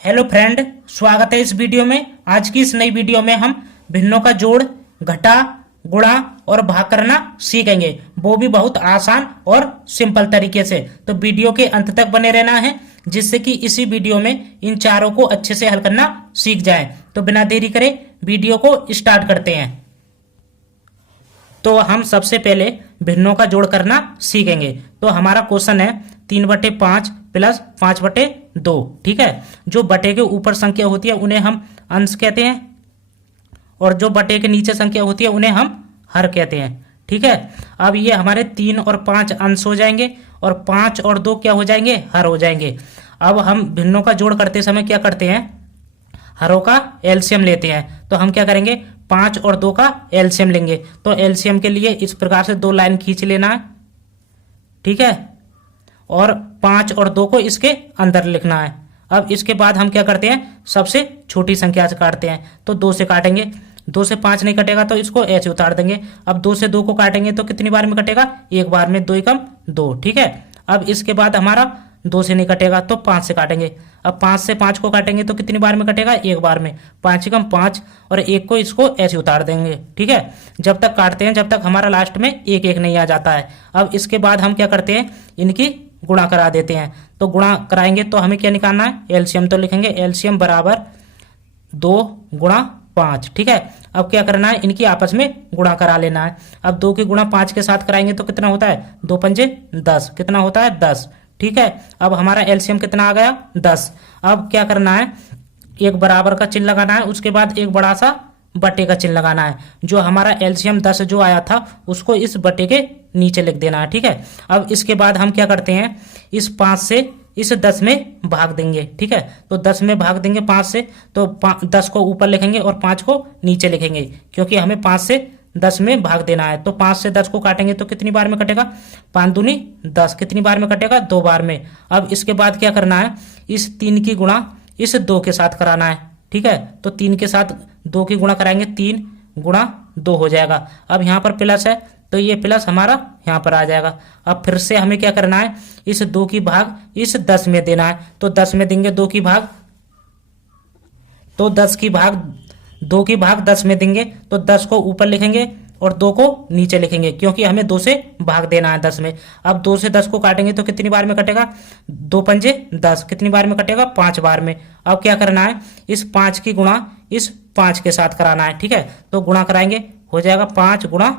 Hello friend, स्वागत है इस वीडियो में। आज की इस नई वीडियो में हम भिन्नों का जोड़, घटा, गुणा और भाग करना सीखेंगे, वो भी बहुत आसान और सिंपल तरीके से। तो वीडियो के अंत तक बने रहना है, जिससे कि इसी वीडियो में इन चारों को अच्छे से हल करना सीख जाएं। तो बिना देरी करे वीडियो को स्टार्ट करते हैं। तो हम सबसे पहले भिन्नों का जोड़ करना सीखेंगे। तो हमारा क्वेश्चन है 3/5 प्लस 5/2। ठीक है, जो बटे के ऊपर संख्या होती है उन्हें हम अंश कहते हैं, और जो बटे के नीचे संख्या होती है उन्हें हम हर कहते हैं। ठीक है, अब ये हमारे 3 और 5 अंश हो जाएंगे और 5 और 2 क्या हो जाएंगे, हर हो जाएंगे। अब हम भिन्नों का जोड़ करते समय क्या करते हैं, हरों का एलसीएम लेते हैं। तो हम क्या करेंगे, 5 और 2 का एलसीएम लेंगे। तो एलसीएम के लिए इस प्रकार से 2 लाइन खींच लेना है। ठीक है, और 5 और 2 को इसके अंदर लिखना है। अब इसके बाद हम क्या करते हैं, सबसे छोटी संख्या से काटते हैं। तो 2 से काटेंगे, 2 से 5 नहीं कटेगा तो इसको ऐसे उतार देंगे। अब 2 से 2 को काटेंगे तो कितनी बार में कटेगा, एक बार में, 2 एकम 2। ठीक है, अब इसके बाद हमारा 2 से नहीं कटेगा तो 5 से काटेंगे। अब 5 से 5 को काटेंगे तो कितनी बार में कटेगा, एक बार में, 5 एकम 5, और 1 को इसको ऐसे उतार देंगे। ठीक है, जब तक काटते हैं जब तक हमारा लास्ट में 1 1 नहीं आ जाता है। अब इसके बाद हम क्या करते हैं, इनकी गुणा करा देते हैं। तो गुणा कराएंगे तो हमें क्या निकालना है, एलसीएम। तो लिखेंगे एलसीएम बराबर 2 गुणा 5। ठीक है, अब क्या करना है, इनकी आपस में गुणा करा लेना है। अब 2 की गुणा 5 के साथ कराएंगे तो कितना होता है, 2 पंजे 10। कितना होता है, 10। ठीक है, अब हमारा एलसीएम कितना आ गया, 10। अब क्या करना है, एक बराबर का चिन्ह लगाना है, उसके बाद एक बड़ा सा बटे का चिन्ह लगाना है। जो हमारा एलसीएम 10 जो आया था उसको इस बटे के नीचे लिख देना है। ठीक है, अब इसके बाद हम क्या करते हैं, इस 5 से इस 10 में भाग देंगे। ठीक है, तो 10 में भाग देंगे 5 से, तो 10 को ऊपर लिखेंगे और 5 को नीचे लिखेंगे, क्योंकि हमें 5 से 10 में भाग देना है। तो 5 से 10 को काटेंगे तो कितनी बार में कटेगा, 5 दूनी 10। कितनी बार में कटेगा, 2 बार में। अब इसके बाद क्या करना है, इस 3 की गुणा इस 2 के साथ कराना है। ठीक है, तो 3 के साथ 2 की गुणा कराएंगे, 3 गुणा 2 हो जाएगा। अब यहाँ पर प्लस है तो ये प्लस हमारा यहाँ पर आ जाएगा। अब फिर से हमें क्या करना है, इस 2 की भाग इस 10 में देना है। तो 10 में देंगे 2 की भाग, तो 2 की भाग 10 में देंगे। तो 10 को ऊपर लिखेंगे और 2 को नीचे लिखेंगे, क्योंकि हमें 2 से भाग देना है 10 में। अब 2 से 10 को काटेंगे तो कितनी बार में कटेगा, 2 पंजे 10। कितनी बार में कटेगा, 5 बार में। अब क्या करना है, इस 5 की गुणा इस 5 के साथ कराना है। ठीक है, तो गुणा कराएंगे, हो जाएगा 5 गुणा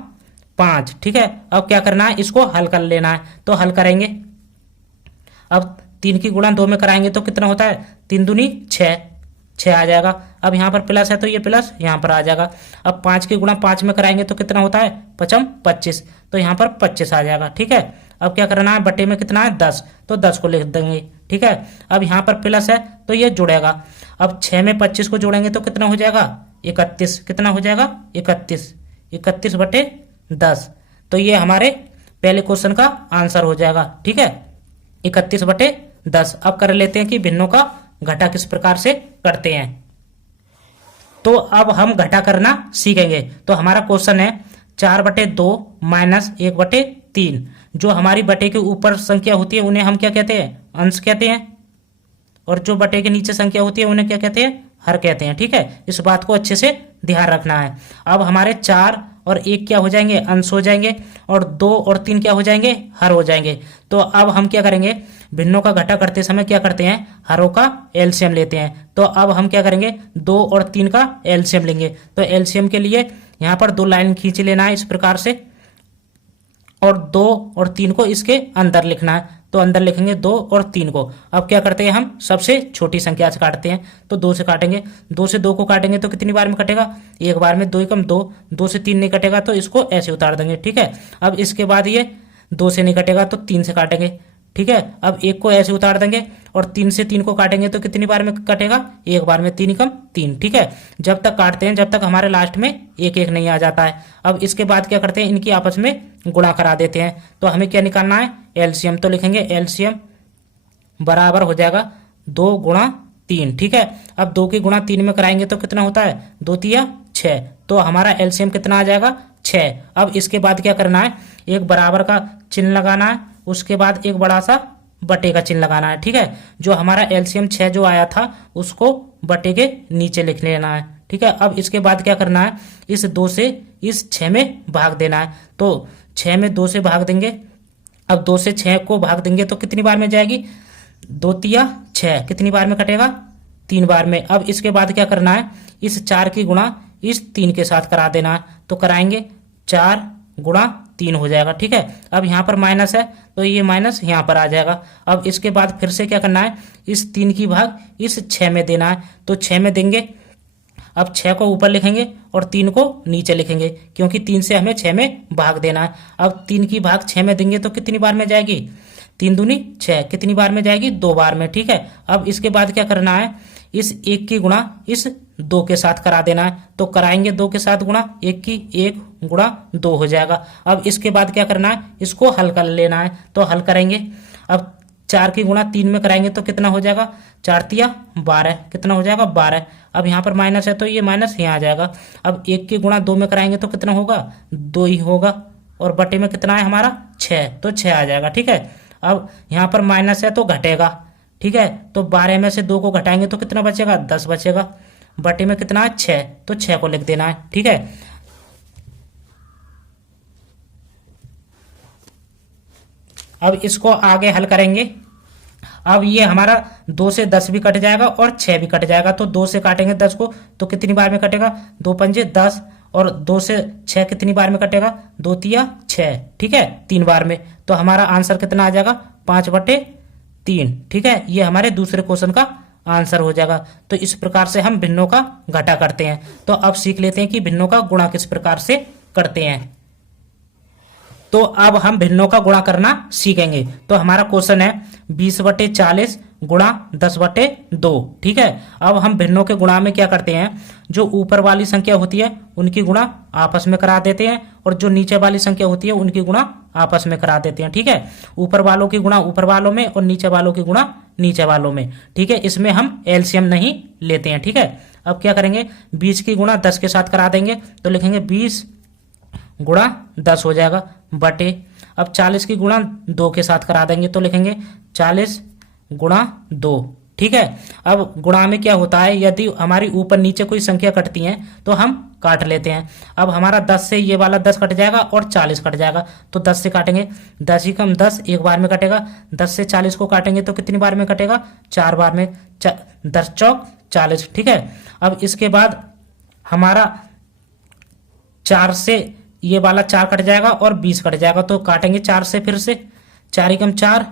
5। ठीक है, अब क्या करना है, इसको हल कर लेना है। तो हल करेंगे, अब 3 की गुणा 2 में कराएंगे तो कितना होता है, 3 दूनी 6 आ जाएगा। अब यहाँ पर प्लस है तो ये प्लस यहाँ पर आ जाएगा। अब 5 की गुणा 5 में कराएंगे तो कितना होता है, 5 25, तो यहाँ पर 25 आ जाएगा। ठीक है, अब क्या करना है, बटे में कितना है, 10, तो 10 को लिख देंगे। ठीक है, अब यहाँ पर प्लस है तो ये जुड़ेगा। अब 6 में 25 को जोड़ेंगे तो कितना हो जाएगा, 31। कितना हो जाएगा, 31। 31 बटे 10, तो ये हमारे पहले क्वेश्चन का आंसर हो जाएगा। ठीक है, 31 बटे 10। अब कर लेते हैं कि भिन्नों का घटा किस प्रकार से करते हैं। तो अब हम घटा करना सीखेंगे। तो हमारा क्वेश्चन है 4/2 माइनस 1/3। जो हमारी बटे के ऊपर संख्या होती है उन्हें हम क्या कहते हैं, अंश कहते हैं, और जो बटे के नीचे संख्या होती है उन्हें क्या कहते हैं, हर कहते हैं। ठीक है, इस बात को अच्छे से ध्यान रखना है। अब हमारे 4 और 1 क्या हो जाएंगे, अंश हो जाएंगे, और 2 और 3 क्या हो जाएंगे, हर हो जाएंगे। तो अब हम क्या करेंगे, भिन्नों का घटा करते समय क्या करते हैं, हरों का एलसीएम लेते हैं। तो अब हम क्या करेंगे, 2 और 3 का एलसीएम लेंगे। तो एलसीएम के लिए यहाँ पर 2 लाइन खींच लेना है इस प्रकार से, और 2 और 3 को इसके अंदर लिखना है। तो अंदर लिखेंगे 2 और 3 को। अब क्या करते हैं, हम सबसे छोटी संख्या से काटते हैं। तो 2 से काटेंगे, 2 से 2 को काटेंगे तो कितनी बार में कटेगा, एक बार में, 2 एकम 2। 2 से 3 नहीं कटेगा तो इसको ऐसे उतार देंगे। ठीक है, अब इसके बाद ये 2 से नहीं कटेगा तो 3 से काटेंगे। ठीक है, अब 1 को ऐसे उतार देंगे, और 3 से 3 को काटेंगे तो कितनी बार में कटेगा, एक बार में, 3 एकम 3। ठीक है, जब तक काटते हैं जब तक हमारे लास्ट में 1 1 नहीं आ जाता है। अब इसके बाद क्या करते हैं, इनकी आपस में गुणा करा देते हैं। तो हमें क्या निकालना है, एलसीएम। तो लिखेंगे एलसीएम बराबर हो जाएगा 2 गुणा 3। ठीक है, अब 2 की गुणा 3 में कराएंगे तो कितना होता है, 2 तिया 6, तो हमारा एलसीएम कितना आ जाएगा, 6। अब इसके बाद क्या करना है, एक बराबर का चिन्ह लगाना है, उसके बाद एक बड़ा सा बटे का चिन्ह लगाना है। ठीक है, जो हमारा एलसीएम 6 जो आया था उसको बटे के नीचे लिख लेना है। ठीक है, अब इसके बाद क्या करना है, इस 2 से इस 6 में भाग देना है। तो 6 में 2 से भाग देंगे। अब 2 से 6 को भाग देंगे तो कितनी बार में जाएगी, 2 तिया 6, कितनी बार में कटेगा, 3 बार में। अब इसके बाद क्या करना है, इस 4 की गुणा इस 3 के साथ करा देना है। तो कराएंगे 4 गुणा 3 हो जाएगा। ठीक है, अब यहाँ पर माइनस है तो ये माइनस यहाँ पर आ जाएगा। अब इसके बाद फिर से क्या करना है, इस 3 की भाग इस 6 में देना है। तो 6 में देंगे, अब 6 को ऊपर लिखेंगे और 3 को नीचे लिखेंगे, क्योंकि 3 से हमें 6 में भाग देना है। अब 3 की भाग 6 में देंगे तो कितनी बार में जाएगी, 3 दूनी 6, कितनी बार में जाएगी, 2 बार में। ठीक है, अब इसके बाद क्या करना है, इस 1 की गुणा इस 2 के साथ करा देना है। तो कराएंगे 2 के साथ गुणा, 1 की 1 गुणा 2 हो जाएगा। अब इसके बाद क्या करना है, इसको हल कर लेना है। तो हल करेंगे, अब 4 की गुणा 3 में कराएंगे तो कितना हो जाएगा, 4 तिया 12, कितना हो जाएगा, 12। अब यहाँ पर माइनस है तो ये माइनस यहाँ आ जाएगा। अब 1 की गुणा 2 में कराएंगे तो कितना होगा, 2 ही होगा, और बटे में कितना है हमारा 6, तो 6 आ जाएगा। ठीक है, अब यहाँ पर माइनस है तो घटेगा। ठीक है, तो 12 में से 2 को घटाएंगे तो कितना बचेगा, 10 बचेगा, बटे में कितना है 6, तो 6 को लिख देना है। ठीक है, अब इसको आगे हल करेंगे। अब ये हमारा 2 से 10 भी कट जाएगा और 6 भी कट जाएगा। तो 2 से काटेंगे 10 को तो कितनी बार में कटेगा, 2 पंजे 10, और 2 से 6 कितनी बार में कटेगा, 2 तिया 6। ठीक है, 3 बार में। तो हमारा आंसर कितना आ जाएगा, 5/3। ठीक है, ये हमारे दूसरे क्वेश्चन का आंसर हो जाएगा। तो इस प्रकार से हम भिन्नों का घटा करते हैं। तो अब सीख लेते हैं कि भिन्नों का गुणा किस प्रकार से करते हैं। तो अब हम भिन्नों का गुणा करना सीखेंगे। तो हमारा क्वेश्चन है 20/40 गुणा 10/2। ठीक है, अब हम भिन्नों के गुणा में क्या करते हैं, जो ऊपर वाली संख्या होती है उनकी गुणा आपस में करा देते हैं, और जो नीचे वाली संख्या होती है उनकी गुणा आपस में करा देते हैं। ठीक है, ऊपर वालों की गुणा ऊपर वालों में और नीचे वालों की गुणा नीचे वालों में। ठीक है, इसमें हम एलसीएम नहीं लेते हैं। ठीक है, अब क्या करेंगे, 20 की गुणा 10 के साथ करा देंगे तो लिखेंगे 20 गुणा 10 हो जाएगा, बटे। अब 40 की गुणा 2 के साथ करा देंगे तो लिखेंगे 40 गुणा 2। ठीक है, अब गुणा में क्या होता है, यदि हमारी ऊपर नीचे कोई संख्या कटती है तो हम काट लेते हैं। अब हमारा 10 से ये वाला 10 कट जाएगा और 40 कट जाएगा। तो 10 से काटेंगे, 10 ही कम 10 एक बार में कटेगा। 10 से 40 को काटेंगे तो कितनी बार में कटेगा, 4 बार में। 10 चौक 40। ठीक है, अब इसके बाद हमारा 4 से ये वाला 4 कट जाएगा और 20 कट जाएगा। तो काटेंगे 4 से, फिर से 4 एकम 4,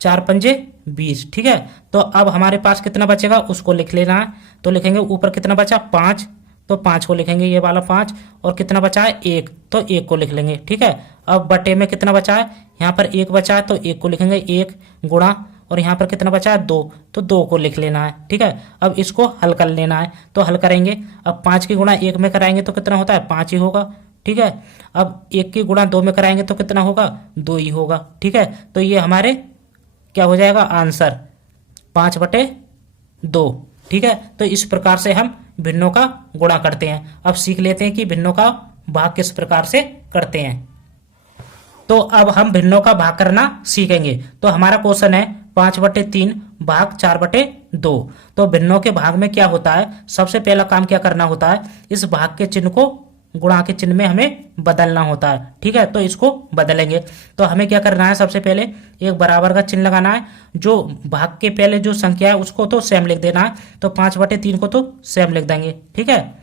4 पंजे 20। ठीक है, तो अब हमारे पास कितना बचेगा उसको लिख लेना है। तो लिखेंगे ऊपर कितना बचा, 5, तो 5 को लिखेंगे, ये वाला 5, और कितना बचा है 1, तो 1 को लिख लेंगे। ठीक है, अब बटे में कितना बचा है, यहाँ पर 1 बचा है तो 1 को लिखेंगे, 1 गुणा, और यहाँ पर कितना बचा है 2, तो 2 को लिख लेना है। ठीक है, अब इसको हल कर लेना है। तो हल करेंगे, अब 5 की गुणा 1 में कराएंगे तो कितना होता है, 5 ही होगा। ठीक है, अब 1 की गुणा 2 में कराएंगे तो कितना होगा, 2 ही होगा। ठीक है, तो ये हमारे क्या हो जाएगा आंसर, 5/2। ठीक है, तो इस प्रकार से हम भिन्नों का गुणा करते हैं। अब सीख लेते हैं कि भिन्नों का भाग किस प्रकार से करते हैं। तो अब हम भिन्नों का भाग करना सीखेंगे। तो हमारा क्वेश्चन है 5/3 भाग 4/2। तो भिन्नों के भाग में क्या होता है, सबसे पहला काम क्या करना होता है, इस भाग के चिन्ह को गुणा के चिन्ह में हमें बदलना होता है। ठीक है, तो इसको बदलेंगे। तो हमें क्या करना है, सबसे पहले एक बराबर का चिन्ह लगाना है। जो भाग के पहले जो संख्या है उसको तो सेम लिख देना है। तो 5/3 को तो सेम लिख देंगे। ठीक है,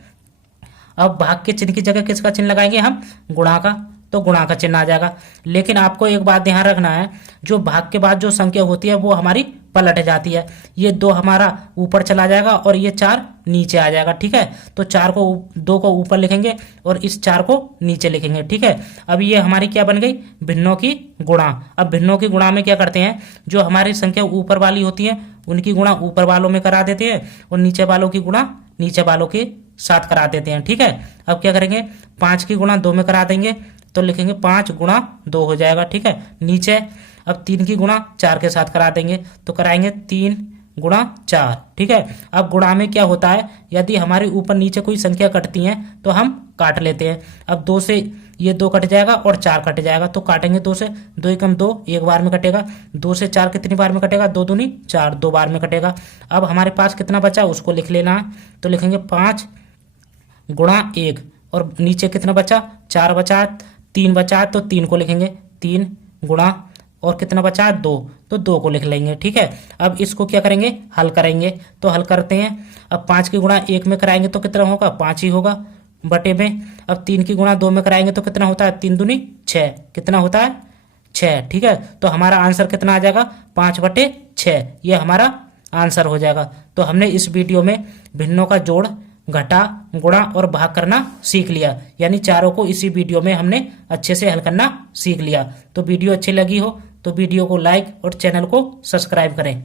अब भाग के चिन्ह की जगह किसका चिन्ह लगाएंगे हम, गुणा का। तो गुणा का चिन्ह आ जाएगा। लेकिन आपको एक बात ध्यान रखना है, जो भाग के बाद जो संख्या होती है वो हमारी पलट जाती है। ये 2 हमारा ऊपर चला जाएगा और ये 4 नीचे आ जाएगा। ठीक है, तो 2 को ऊपर लिखेंगे और इस 4 को नीचे लिखेंगे। ठीक है, अब ये हमारी क्या बन गई, भिन्नों की गुणा। अब भिन्नों की गुणा में क्या करते हैं, जो हमारी संख्या ऊपर वाली होती है उनकी गुणा ऊपर वालों में करा देते हैं और नीचे वालों की गुणा नीचे वालों के साथ करा देते हैं। ठीक है, अब क्या करेंगे, 5 की गुणा 2 में करा देंगे तो लिखेंगे 5 गुणा 2 हो जाएगा। ठीक है, नीचे अब 3 की गुणा 4 के साथ करा देंगे तो कराएंगे 3 गुणा 4। ठीक है, अब गुणा में क्या होता है, यदि हमारे ऊपर नीचे कोई संख्या कटती है तो हम काट लेते हैं। अब 2 से ये 2 कट जाएगा और 4 कट जाएगा, तो काटेंगे 2 से, 2 एकम 2 एक बार में कटेगा। 2 से 4 कितनी बार में कटेगा, 2 दूनी 4 2 बार में कटेगा। अब हमारे पास कितना बचा उसको लिख लेना है, तो लिखेंगे 5 गुणा 1, और नीचे कितना बचा, 4 बचा, 3 बचा, तो 3 को लिखेंगे 3 गुणा, और कितना बचा 2, तो 2 को लिख लेंगे। ठीक है, अब इसको क्या करेंगे, हल करेंगे, तो हल करते हैं। अब 5 की गुणा 1 में कराएंगे तो कितना होगा, 5 ही होगा बटे में। अब 3 की गुणा 2 में कराएंगे तो कितना होता है, 3 दूनी 6, कितना होता है 6। ठीक है, तो हमारा आंसर कितना आ जाएगा, 5/6, ये हमारा आंसर हो जाएगा। तो हमने इस वीडियो में भिन्नों का जोड़, घटा, गुणा और भाग करना सीख लिया, यानी चारों को इसी वीडियो में हमने अच्छे से हल करना सीख लिया। तो वीडियो अच्छी लगी हो तो वीडियो को लाइक और चैनल को सब्सक्राइब करें।